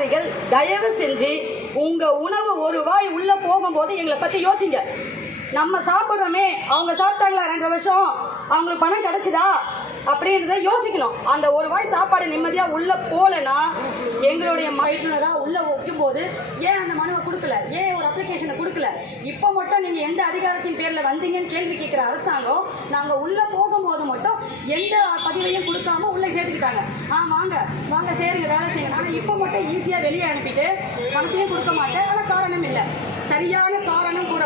அதிகாரிகள் தயவு செஞ்சு உங்க உணவு ஒரு வாய் உள்ள போகும்போது எங்களை பத்தி யோசிங்க. நம்ம சாப்பிட்றோமே, அவங்க சாப்பிட்டாங்களா 2 வருஷம், அவங்களுக்கு பணம் கிடைச்சுதா அப்படின்றத யோசிக்கணும். அந்த ஒரு வாய் சாப்பாடு நிம்மதியா உள்ள போலன்னா எங்களுடைய பயிற்றுனரா உள்ள வைக்கும் போது ஏன் அந்த மனுவை கொடுக்கல, ஏன் ஒரு அப்ளிகேஷனை கொடுக்கல, இப்போ மட்டும் நீங்க எந்த அதிகாரத்தின் பேர்ல வந்தீங்கன்னு கேள்வி கேட்கிற அரசாங்கம் நாங்க உள்ள போகும்போது மட்டும் எந்த பதிவையும் கொடுக்காம உள்ள சேர்த்துக்கிட்டாங்க. வாங்க வாங்க சரிங்க வேலை செய்யுங்க. ஆனா இப்போ மட்டும் ஈஸியா வெளியே அனுப்பிட்டு பணத்தையும் கொடுக்க மாட்டேன். ஆனா காரணம் இல்லை, சரியான காரணம் கூட.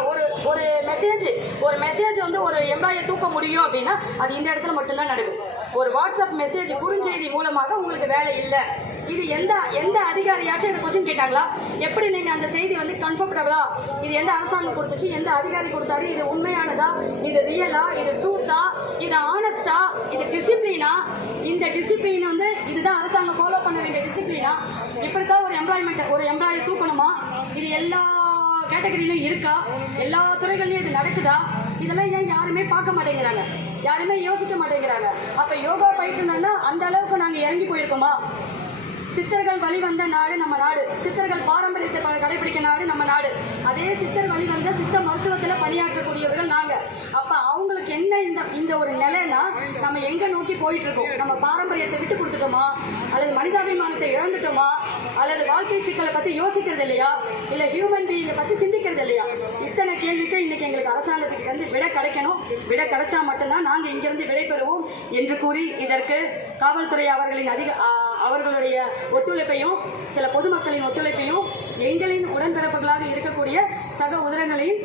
ஒரு மெசேஜ் வந்து ஒரு எம்ப்ளாயை தூக்க முடியும் அப்படின்னா அது இந்த இடத்துல மட்டும்தான் நடக்கும். ஒரு வாட்ஸ்அப் மெசேஜ் குறுஞ்செய்தி மூலமாக உங்களுக்கு வேலை இல்லை. இது எந்த அதிகாரியாச்சும் இந்த கொஸ்டின் கேட்டாங்களா? எப்படி நீங்க அந்த செய்தி வந்து கம்ஃபர்டபுளா, இது எந்த அரசாங்கம் கொடுத்துச்சு, எந்த அதிகாரி கொடுத்தாரு, இது உண்மையானதா, இது ரியலா, இது ட்ரூத்தா, இது ஆனஸ்டா, இது டிசிப்ளினா, இந்த டிசிப்ளின் வந்து இதுதான் அரசாங்கம் ஃபாலோ பண்ண வேண்டிய டிசிப்ளினா, இப்படித்தான் ஒரு எம்ப்ளாயை தூக்கணுமா, இது எல்லா கேட்டகரியிலும் இருக்கா, எல்லா துறைகள்லயும் இது நடக்குதா, இதெல்லாம் ஏன் யாருமே பார்க்க மாட்டேங்கிறாங்க, யாருமே யோசிக்க மாட்டேங்கிறாங்க. அப்ப யோகா பயிற்றுனா அந்த அளவுக்கு நாங்க இறங்கி போயிருக்கோமா? சித்தர்கள் வழி வந்த நாடு நம்ம நாடு, சித்தர்கள் பாரம்பரியத்தை கடைபிடிக்க நாடு நம்ம நாடு. அதே சித்தர் வழி வந்த சித்த மருத்துவத்தில் பணியாற்றக்கூடியவர்கள் நாங்க. அப்ப அவங்களுக்கு என்ன இந்த ஒரு நிலைன்னா நம்ம எங்க நோக்கி போயிட்டு இருக்கோம்? நம்ம பாரம்பரியத்தை விட்டு கொடுத்துட்டோமா, அல்லது மனிதாபிமானத்தை இழந்துட்டோமா, அல்லது வாழ்க்கை சிக்கலை பத்தி யோசிக்கிறது இல்லையா, இல்ல ஹியூமன் பீயிங்கை பத்தி சிந்திக்கிறது இல்லையா? இத்தனை கேள்விக்கு இன்னைக்கு எங்களுக்கு அரசாங்கத்துக்கு இருந்து விடை கிடைக்கணும். விடை கிடைச்சா மட்டும்தான் நாங்க இங்கிருந்து விடை பெறுவோம் என்று கூறி இதற்கு காவல்துறை அவர்களுடைய ஒத்துழைப்பையும் சில பொதுமக்களின் ஒத்துழைப்பையும் எங்களின் உடன்பிறப்புகளாக இருக்கக்கூடிய சக உதரங்களையும்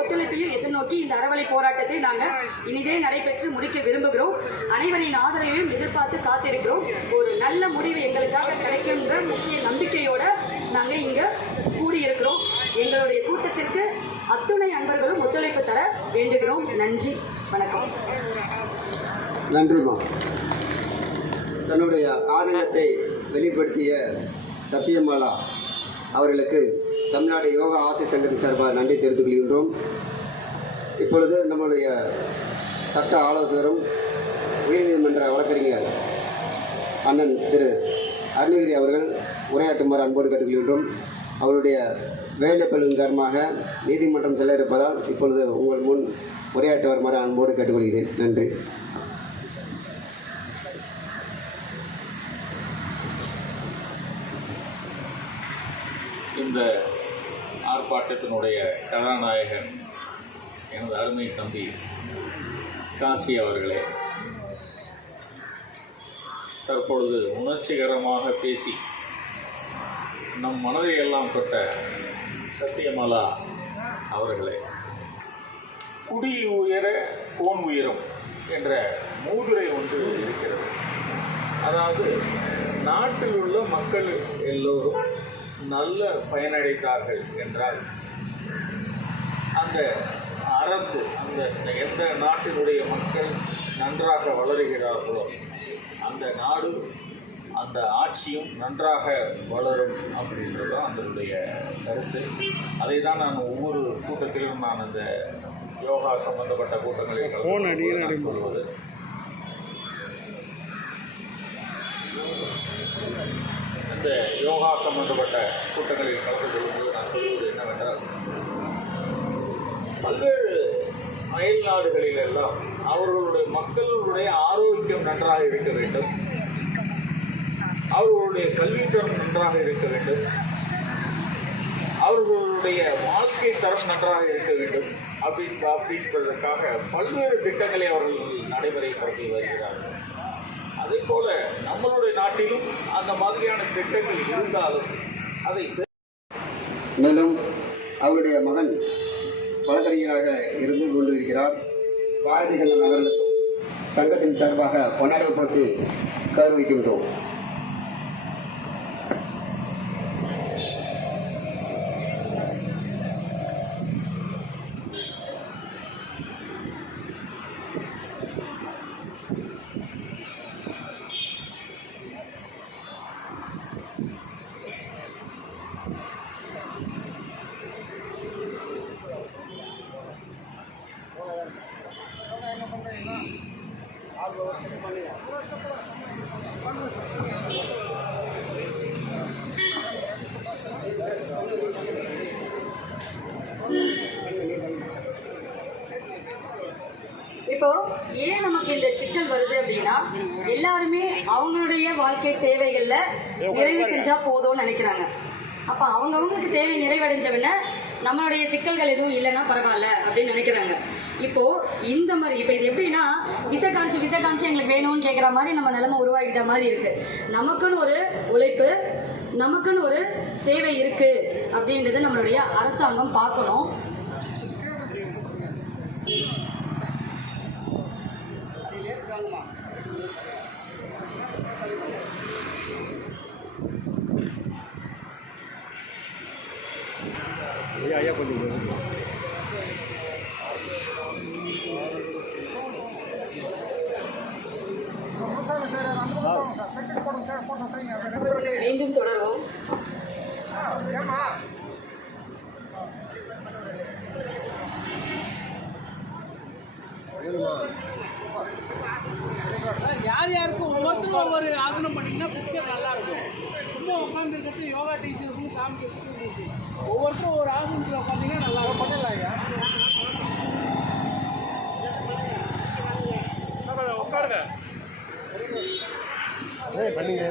ஒத்துழைப்பையும் எதிர்நோக்கி இந்த அறவழி போராட்டத்தை நாங்கள் இனிதே நடைபெற்று முடிக்க விரும்புகிறோம். அனைவரின் ஆதரவையும் எதிர்பார்த்து காத்திருக்கிறோம். ஒரு நல்ல முடிவு எங்களுக்காக கிடைக்கும்ன்ற முக்கிய நம்பிக்கையோட நாங்கள் இங்கே கூடியிருக்கிறோம். எங்களுடைய கூட்டத்திற்கு அத்துணை அன்பர்களும் ஒத்துழைப்பு தர வேண்டுகிறோம். நன்றி, வணக்கம். நன்றிமா. தன்னுடைய ஆதங்கத்தை வெளிப்படுத்திய சத்தியமாலா அவர்களுக்கு தமிழ்நாடு யோகா ஆசை சங்கத்தின் சார்பாக நன்றி தெரிவித்துக் கொள்கின்றோம். இப்பொழுது நம்முடைய சட்ட ஆலோசகரும் உயர்நீதிமன்ற வழக்கறிஞர் அண்ணன் திரு அருணகிரி அவர்கள் உரையாற்றுமாறு அன்போடு கேட்டுக்கொள்கின்றோம். அவருடைய வேலைப்பளுவின் காரணமாக நீதிமன்றம் செல்ல இருப்பதால் இப்பொழுது உங்கள் முன் உரையாற்ற வருமாறு அன்போடு கேட்டுக்கொள்கிறேன். நன்றி. இந்த ஆர்ப்பாட்டத்தினுடைய கதாநாயகன் எனது அருமை தம்பி காசி அவர்களே, தற்பொழுது உணர்ச்சிகரமாக பேசி நம் மனதை எல்லாம் தொட்ட சத்தியமாலா அவர்களே, குடி உயர கோன் உயரும் என்ற மூதுரை ஒன்று இருக்கிறது. அதாவது நாட்டில் உள்ள மக்கள் எல்லோரும் நல்ல பயனடைத்தார்கள் என்றால் அந்த அரசு, எந்த நாட்டினுடைய மக்கள் நன்றாக வளருகிறார்களோ அந்த நாடு, அந்த ஆட்சியும் நன்றாக வளரும் அப்படின்றது அதனுடைய கருத்து. அதை தான் நான் ஒவ்வொரு கூட்டத்திலும் நான் அந்த யோகா சம்பந்தப்பட்ட கூட்டங்களில் சொல்வது. இந்த யோகா சம்பந்தப்பட்ட கூட்டங்களில் கலந்து கொள்ளும்போது நான் சொல்வது என்னவென்றால், பல்வேறு அயல் நாடுகளிலெல்லாம் அவர்களுடைய மக்களுடைய ஆரோக்கியம் நன்றாக இருக்க வேண்டும், அவர்களுடைய கல்வித்தரம் நன்றாக இருக்க வேண்டும், அவர்களுடைய வாழ்க்கை தரம் நன்றாக இருக்க வேண்டும் அப்படின்றதற்காக பல்வேறு திட்டங்களை அவர்கள் நடைமுறைப்படுத்தி வருகிறார்கள். அதே போல நம்மளுடைய நாட்டிலும் அந்த மாதிரியான திட்டங்கள் இருந்தாலும் அதை மேலும் அவருடைய மகன் வழக்கறிஞராக இருந்து கொண்டிருக்கிறார். பாரதிய ஜனதா நகர் சங்கத்தின் சார்பாக பொன்னாடை போட்டு கௌரவிக்கின்றோம். ஆள் ஏன் நமக்கு இந்த சிக்கல் வருது அப்படின்னா, எல்லாருமே அவங்களுடைய வாழ்க்கை தேவைகள்ல நிறைவு செஞ்சா போதும்னு நினைக்கிறாங்க. அப்ப அவங்கவுங்களுக்கு தேவை நிறைவடைஞ்சவன நம்மளுடைய சிக்கல்கள் எதுவும் இல்லைன்னா பரவாயில்ல அப்படின்னு நினைக்கிறாங்க. இப்போ இந்த மாதிரி இப்போ இது எப்படின்னா, வித்த காமிச்சு எங்களுக்கு வேணும்னு கேட்குற மாதிரி நம்ம நிலைமை உருவாக்கிட்ட மாதிரி இருக்கு. நமக்குன்னு ஒரு உழைப்பு, நமக்குன்னு ஒரு தேவை இருக்கு அப்படின்றத நம்மளுடைய அரசாங்கம் பார்க்கணும். மீண்டும் தொடர்வோம். யார் யாருக்கும் ஒவ்வொருத்தரும் ஒவ்வொரு ஆசனம் பண்ணிங்கன்னா பிக்சர் நல்லா இருக்கும். சும்மா உட்காந்துருக்கிறது யோகா டீச்சர்ஸும் காமிக்கிறது ஒவ்வொருத்தரும் ஒரு ஆசனத்தில் உட்காந்தீங்கன்னா நல்லா பண்ணலாம். உட்காருங்க பண்ணுங்க.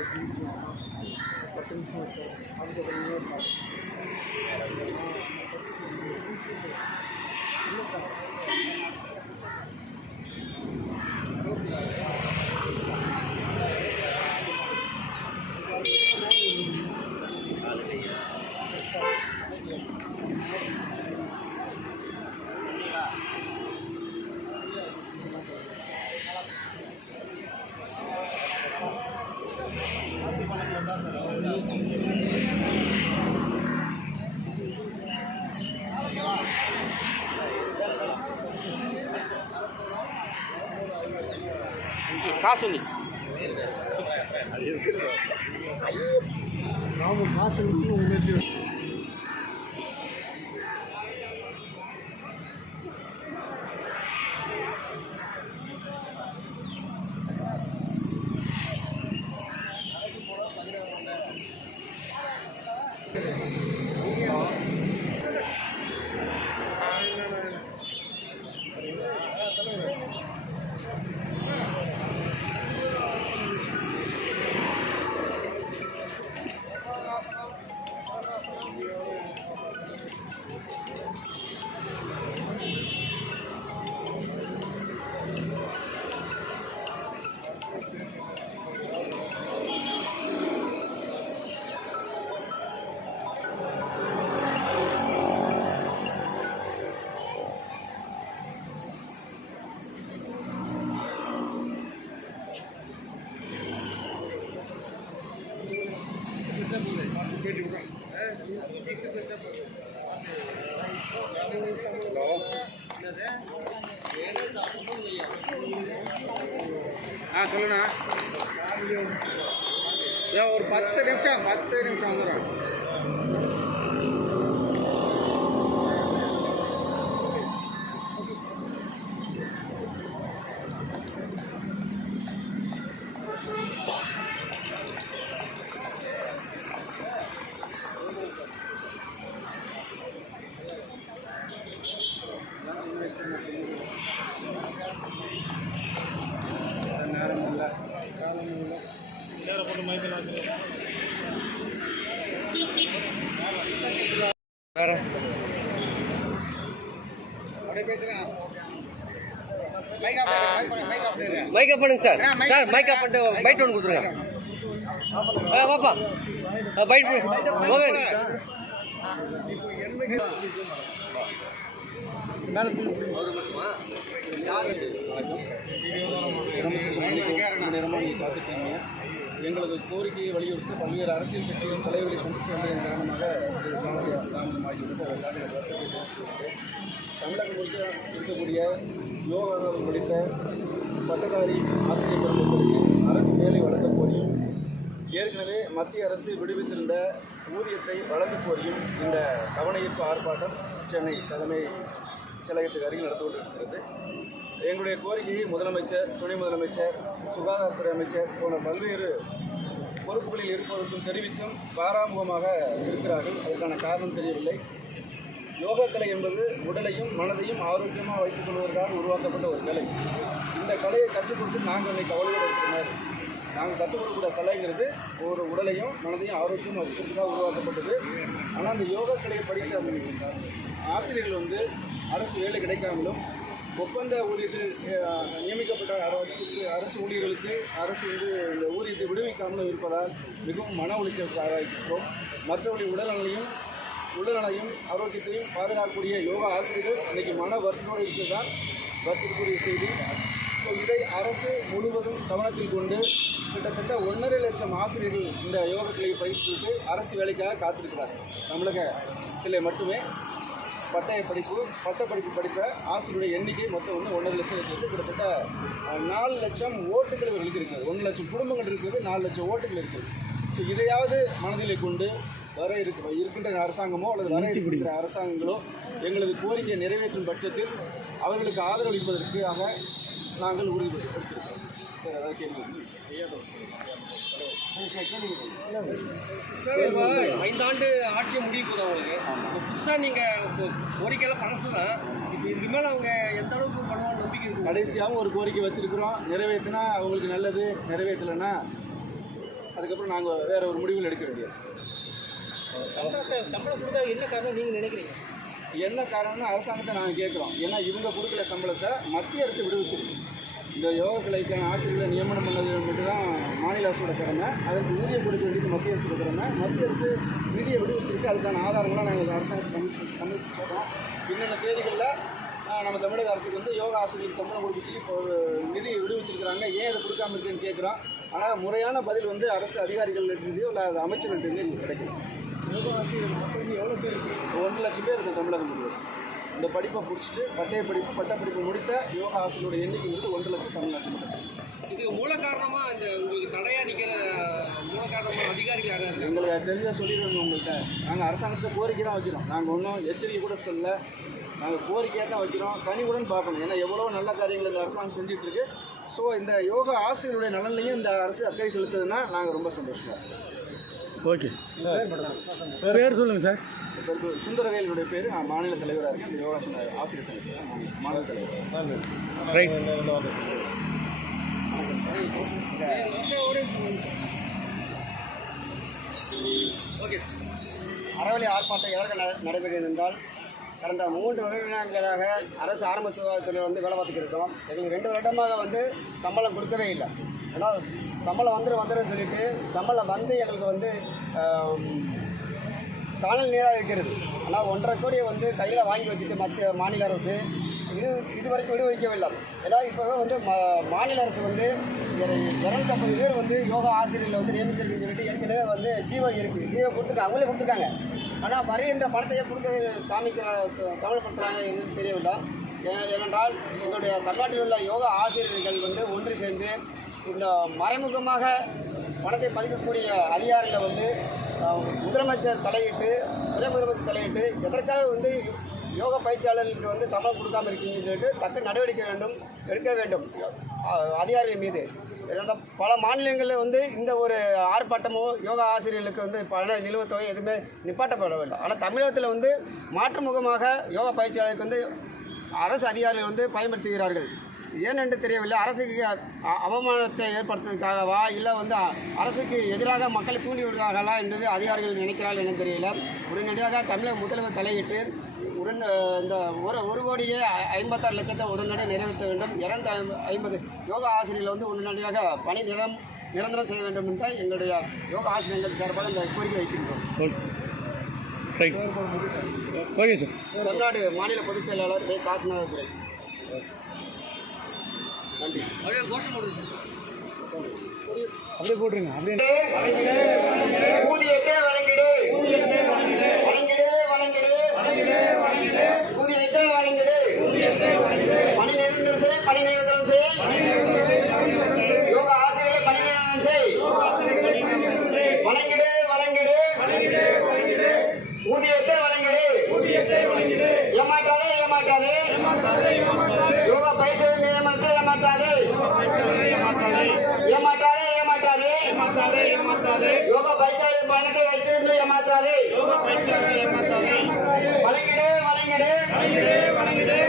10 நிமிஷம் வச்சோம். அதுக்கப்புறம் இன்னொரு பாட்டு. காசு வந்துச்சு. நாம காசு உணர்ச்சி சொல்லுண்ணா. ஒரு 10 நிமிஷம் வந்துடும். நேரம் இல்லை. வேற அப்படியே பேசுகிறேன். மைக் ஆஃப் பண்ணுங்க சார். சார் மைக் ஆஃப் பண்ணிட்டு பைட் ஒன்று கொடுத்துருங்க. வாப்பா பைட் ஓகே. எங்களது கோரிக்கையை வலியுறுத்தி பல்வேறு அரசியல் கட்சிகளின் தலைவர்களை சந்தித்து வந்ததன் காரணமாக தமிழகம் முழுக்க இருக்கக்கூடிய யோகாவில் படித்த பட்டதாரி ஆசிரியர் பெருமக்களுக்கு அரசு வேலை வழங்கக் கோரியும் ஏற்கனவே மத்திய அரசு விடுவித்திருந்த ஊதியத்தை வழங்கக் கோரியும் இந்த கவனஈர்ப்பு ஆர்ப்பாட்டம் சென்னை தலைமை செயலகத்துக்கு அருகில் நடந்து கொண்டிருக்கிறது. எங்களுடைய கோரிக்கையை முதலமைச்சர், துணை முதலமைச்சர், சுகாதாரத்துறை அமைச்சர் போன்ற பல்வேறு பொறுப்புகளில் இருப்பவர்களுக்கும் தெரிவித்தும் பாராமுகமாக இருக்கிறார்கள். அதற்கான காரணம் தெரியவில்லை. யோகா கலை என்பது உடலையும் மனதையும் ஆரோக்கியமாக வைத்துக் கொள்வதற்காக உருவாக்கப்பட்ட ஒரு கலை. இந்த கலையை கற்றுக் கொடுத்து நாங்கள் இன்னைக்கு கவலையோடு இருக்கிறோம். நாங்கள் கற்றுக் கொடுக்கக்கூடிய கலைங்கிறது ஒரு உடலையும் மனதையும் ஆரோக்கியமாக வச்சுக்கிறதுக்காக உருவாக்கப்பட்டது. ஆனால் அந்த யோகா கலையை படித்த ஆசிரியர்கள் அரசு வேலை கிடைக்காமலும் ஒப்பந்த ஊதியத்தில் நியமிக்கப்பட்ட அரசு ஊழியர்களுக்கு அரசு இந்த ஊதியத்தை விடுவிக்காமலும் இருப்பதால் மிகவும் மன உளைச்சலுக்கு ஆளாகின்றோம். மற்றவருடைய உடல்நலையும் ஆரோக்கியத்தையும் பாதுகாக்கக்கூடிய யோகா ஆசிரியர்கள் இன்றைக்கி மன வருத்தத்தோடு இருக்கிறதால் வருத்தக்கூடிய செய்தி. இதை அரசு முழுவதும் கவனத்தில் கொண்டு கிட்டத்தட்ட 1.5 லட்சம் ஆசிரியர்கள் இந்த யோக கலையை பயிற்றுவிட்டு அரசு வேலைக்காக காத்திருக்கிறார்கள். தமிழகத்தில் மட்டுமே பட்டப்படிப்பு படித்த ஆசிரியருடைய எண்ணிக்கை மொத்தம் 1.5 லட்சம் இருக்கிறது. கிட்டத்தட்ட 4 லட்சம் ஓட்டுகள் இவர்களுக்கு இருக்கிறது. 1 லட்சம் குடும்பங்கள் இருக்கிறது, 4 லட்சம் ஓட்டுகள் இருக்கிறது. ஸோ இதையாவது மனதிலே கொண்டு இருக்கின்ற அரசாங்கமோ அல்லது வர இருக்கிற அரசாங்கங்களோ எங்களது கோரிக்கையை நிறைவேற்றும் பட்சத்தில் அவர்களுக்கு ஆதரவளிப்பதற்காக நாங்கள் உறுதிப்படுத்திருக்கிறோம். அதாவது கேள்வி 5 ஆண்டு ஆட்சியை முடிய போகுது அவங்களுக்கு. இப்போ புதுசாக நீங்கள் இப்போ கோரிக்கையெல்லாம் பழசு தான். இப்போ இதுக்கு மேலே அவங்க எந்த அளவுக்கு பண்ணுவாங்க நம்பிக்கை இருக்குது? கடைசியாகவும் ஒரு கோரிக்கை வச்சுருக்கிறோம். நிறைவேற்றினா அவங்களுக்கு நல்லது, நிறைவேற்றலைன்னா அதுக்கு அதுக்கப்புறம் நாங்கள் வேற ஒரு முடிவுகள் எடுக்க வேண்டியது. சம்பளம் கொடுத்தா என்ன காரணம் நீங்கள் நினைக்கிறீங்க? என்ன காரணம்னு அரசாங்கத்தை நாங்கள் கேட்குறோம். ஏன்னா இவங்க கொடுக்கல சம்பளத்தை மத்திய அரசு விடுவிச்சிருக்கு. இந்த யோகா கலைக்கான ஆசிரியர்களை நியமனம் பண்ணது மட்டும் தான் மாநில அரசோட கடமை. அதற்கு ஊதியம் கொடுக்க வேண்டியது மத்திய அரசோட கடமை. மத்திய அரசு நிதியை விடுவிச்சிருக்கு. அதுக்கான ஆதாரங்களாக நாங்கள் அரசாங்கத்தை சமர்ப்பிச்சிருக்கோம். இன்னொன்று தேதிகளில் நம்ம தமிழக அரசுக்கு வந்து யோகா ஆசிரியருக்கு சம்பளம் கொடுத்து இப்போ ஒரு நிதி விடுவிச்சிருக்கிறாங்க. ஏன் அதை கொடுக்காம இருக்குன்னு கேட்குறோம். ஆனால் முறையான பதில் வந்து அரசு அதிகாரிகள்கிட்டருந்து இல்லை அது அமைச்சர்கள்ட்டருந்து எங்களுக்கு கிடைக்கும். யோகா ஆசிரியர் மக்களுக்கு எவ்வளோ பேர் இருக்குது? 1 லட்சம் பேர் இருக்கும் தமிழகம் முழுவதும். இந்த படிப்பை முடிச்சுட்டு பட்டப்படிப்பு முடித்த யோகா ஆசிரியரோட எண்ணிக்கைங்கிறது 1 லட்சம் தமிழ்நாட்டில் மட்டும். இதுக்கு மூல காரணமாக இந்த உங்களுக்கு தடையாக நிற்கிற மூல காரணமாக அதிகாரிகள் யாராக இருக்குது? எங்களுக்கு அது தெரிஞ்சால் சொல்லிடுவோங்க உங்கள்கிட்ட. நாங்கள் அரசாங்கத்தை கோரிக்கை தான் வைக்கிறோம். நாங்கள் ஒன்றும் எச்சரிக்கை கூட சொல்லலை. நாங்கள் கோரிக்கையாக தான் வைக்கிறோம். கனிவுடன் பார்க்கணும். ஏன்னா எவ்வளோ நல்ல காரியங்கள் இந்த அரசாங்கம் செஞ்சிட்ருக்கு. ஸோ இந்த யோகா ஆசிரியருடைய நலன்லையும் இந்த அரசு அக்கறை செலுத்துதுன்னா நாங்கள் ரொம்ப சந்தோஷம். ஓகே பேர் சொல்லுங்கள் சார். சுந்தரவேலுடைய பேர். நான் மாநில தலைவராக இருக்கேன். இந்த யோகா ஆசிரியர் சங்கத்தில் மாநில தலைவர். ரைட். ஓகே. அறவழி ஆர்ப்பாட்டம் எதற்கு நடைபெறுகிறது என்றால், கடந்த 3 வருடங்களாக அரசு ஆரம்ப சுகாதாரத்தில் வந்து வேலை பார்த்துக்கிட்டு இருக்கோம். எங்களுக்கு 2 வருடமாக வந்து சம்பளம் கொடுக்கவே இல்லை. ஏன்னா சம்பளம் வந்துடும் சொல்லிட்டு சம்பளம் வந்து எங்களுக்கு வந்து காணல் நீராக இருக்கிறது. ஆனால் 1.5 கோடியை வந்து கையில் வாங்கி வச்சுட்டு மாநில அரசு இது வரைக்கும் விடுவிக்கவில்லை. ஏன்னா இப்போவே வந்து மாநில அரசு வந்து 250 பேர் வந்து யோகா ஆசிரியர்களை வந்து நியமிச்சிருக்குன்னு சொல்லிட்டு ஏற்கனவே வந்து ஜீவோ இருக்குது. ஜீவோ கொடுத்துருக்காங்க, அவங்களே கொடுத்துருக்காங்க. ஆனால் வருகின்ற பணத்தையே கொடுத்து தமிழ்படுத்துகிறாங்க என்று தெரியவில்லை. ஏனென்றால் எங்களுடைய தமிழ்நாட்டில் உள்ள யோகா ஆசிரியர்கள் வந்து ஒன்று சேர்ந்து இந்த மறைமுகமாக பணத்தை பதிக்கக்கூடிய அதிகாரிகளை வந்து முதலமைச்சர் தலையிட்டு துணை முதலமைச்சர் தலையிட்டு எதற்காக வந்து யோகா பயிற்சியாளர்களுக்கு வந்து சம்பளம் கொடுக்காமல் இருக்கீங்கன்னு சொல்லிட்டு தக்க நடவடிக்கை எடுக்க வேண்டும் அதிகாரிகள் மீது. ஏனென்றால் பல மாநிலங்களில் வந்து இந்த ஒரு ஆர்ப்பாட்டமோ யோகா ஆசிரியர்களுக்கு வந்து பண நிலுவைத் தொகை எதுவுமே நிப்பாட்டப்படவில்லை. ஆனால் தமிழகத்தில் வந்து மாற்றுமுகமாக யோகா பயிற்சியாளருக்கு வந்து அரசு அதிகாரிகள் வந்து பயன்படுத்துகிறார்கள். ஏனென்று தெரியவில்லை. அரசுக்கு அவமானத்தை ஏற்படுத்துவதற்காகவா இல்லை வந்து அரசுக்கு எதிராக மக்களை தூண்டி விடுவதாகலா என்று அதிகாரிகள் நினைக்கிறார்கள் என தெரியல. உடனடியாக தமிழக முதல்வர் தலையிட்டு இந்த 1 கோடியே 56 லட்சத்தை உடனடியாக நிறைவேற்ற வேண்டும். 250 யோகா ஆசிரியர்கள் வந்து உடனடியாக பணி நிரந்தரம் செய்ய வேண்டும் என்று எங்களுடைய யோகா ஆசிரியர்கள் சார்பாக இந்த கோரிக்கை வைக்கின்றோம். Okay sir. தமிழ்நாடு மாநில பொதுச் செயலாளர் வே. காசிநாததுரை. நன்றி. அப்படியே கோஷம் போடுங்க. அப்படியே போட்டுருங்க. அப்படியே ஊதியத்தை வழங்கிடு, வழங்கிடு, ஊதியத்தை வழங்கிடு, பணி நிரந்தரம் செய், யோகா ஆசிரியர்களை பணி நிரந்தரம் செய், வழங்கிடு, ஊதியத்தை வழங்கிடு, ஏமாற்றாதே, யோகா பயிற்சி நியமனத்தை ஏமாற்றாதே, யோகா பயிற்சி பணத்தை வச்சிருந்து ஏமாற்றாதே, வழங்கிடு,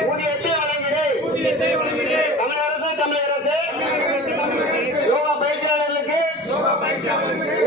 ஊதியத்தை வழங்கிடு, தமிழக அரசு யோகா பயிற்சியாளர்களுக்கு